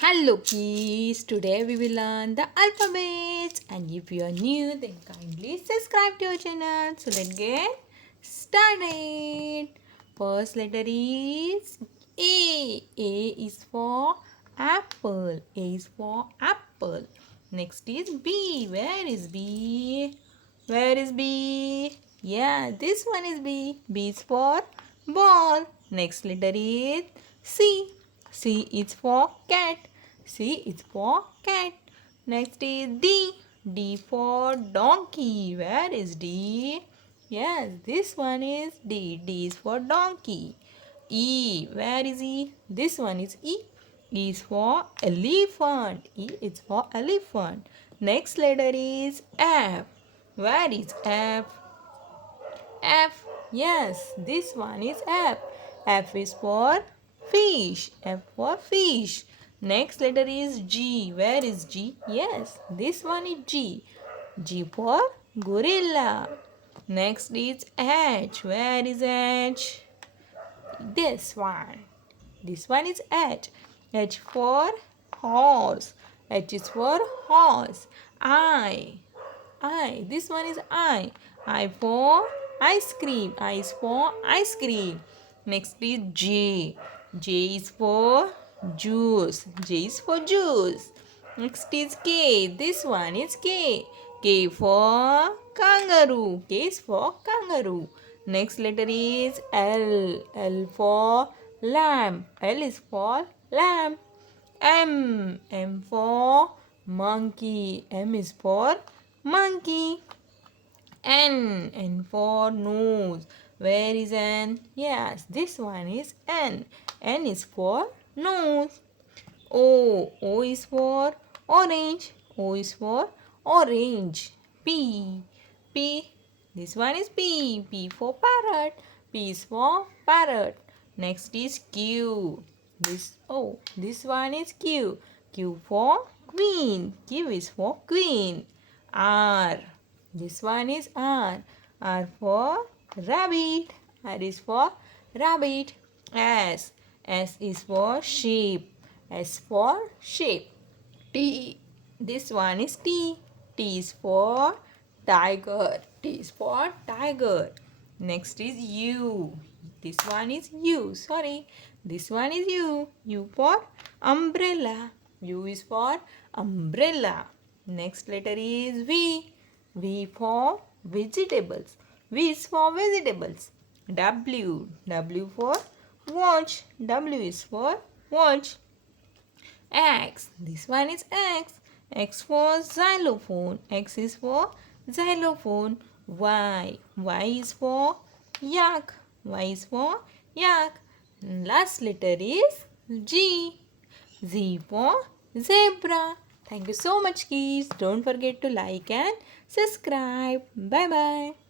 Hello kids, today we will learn the alphabets and if you are new then kindly subscribe to our channel. So let's get started. First letter is A. A is for apple. A is for apple. Next is B. Where is B? Where is B? Yeah, this one is B. B is for ball. Next letter is C. C is for cat. C is for cat. Next is D. D for donkey. Where is D? Yes, this one is D. D is for donkey. E. Where is E? This one is E. E is for elephant. E is for elephant. Next letter is F. Where is F? F. Yes, this one is F. F is for fish. F for fish. Next letter is G. Where is G? Yes, this one is G. G for gorilla. Next is H. Where is H? This one. This one is H. H for horse. H is for horse. I. This one is I. I for ice cream. I is for ice cream. Next is J. J is for juice. J is for juice. Next is K. This one is K. K for kangaroo. K is for kangaroo. Next letter is L. L for lamb. L is for lamb. M. M for monkey. M is for monkey. N. N for nose. Where is N? Yes, this one is N. N is for nose. O. O is for orange. O is for orange. P. P. This one is P. P for parrot. P is for parrot. Next is Q. This one is Q. Q for queen. Q is for queen. R. This one is R. R for rabbit. R is for rabbit. S. S is for sheep. S for sheep. T. This one is T. T is for tiger. T is for tiger. Next is U. This one is U. Sorry. This one is U. U for umbrella. U is for umbrella. Next letter is V. V for vegetables. V is for vegetables. W. W for watch. W is for watch. X. This one is X. X for xylophone. X is for xylophone. Y. Y is for yak. Y is for yak. Last letter is G. Z for zebra. Thank you so much, kids. Don't forget to like and subscribe. Bye bye.